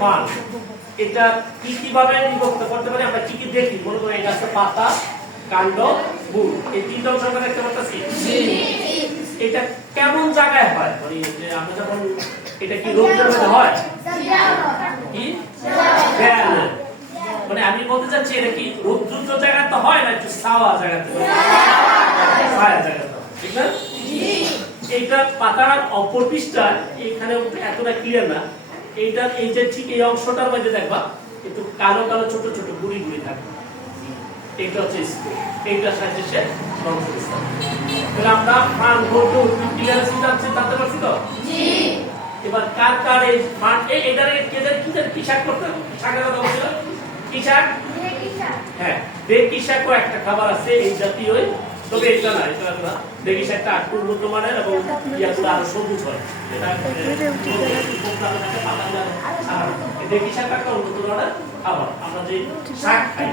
Fun. এটা কি কিভাবে বিভক্ত করতে পারি আমরা কি কি দেখি? মনে করেন এটা আছে পাতা, কাণ্ড, মূল, এই তিনটা অংশ আমরা দেখতে পাচ্ছি। এটা কেমন জায়গায় হয়? মানে যে আমরা যখন এটা কি রৌদ্রের মধ্যে হয় কি দেয়ালে, মানে আমি বলতে চাচ্ছি এটা কি রৌদ্র জায়গাতে হয় না একটু ছায়া জায়গাতে হয়? ছায়া জায়গাতে, ঠিক না? এইটা পাতার অপর পৃষ্ঠা এখানে এতটা ক্লিয়ার না। এইটা এই যে ঠিক এই অংশটার মধ্যে দেখবা একটু কালো কালো ছোট ছোট গুড়ি গুড়ি থাকে। এইটা হচ্ছে এইটার সাহায্যে সে ধ্বংস করতে পারে। তাহলে আমরা ফান ভোট ক্লিয়ার জানতে পারছি তো? জি। এবার কার কার এই ফান এটারে কি শাক করতে শাকের কথা বলছিল? কি শাক? হ্যাঁ, বেকি শাকও একটা খাবার আছে এই জাতীয়, তবে এটা না, এটা না। বেকি শাকটা একটু উন্নত মানের এবং ইয়াগুলো আরো সবুজ হয়। এটা বেকি শাকটা একটা উন্নত মানের খাবার। আমরা যে শাক খাই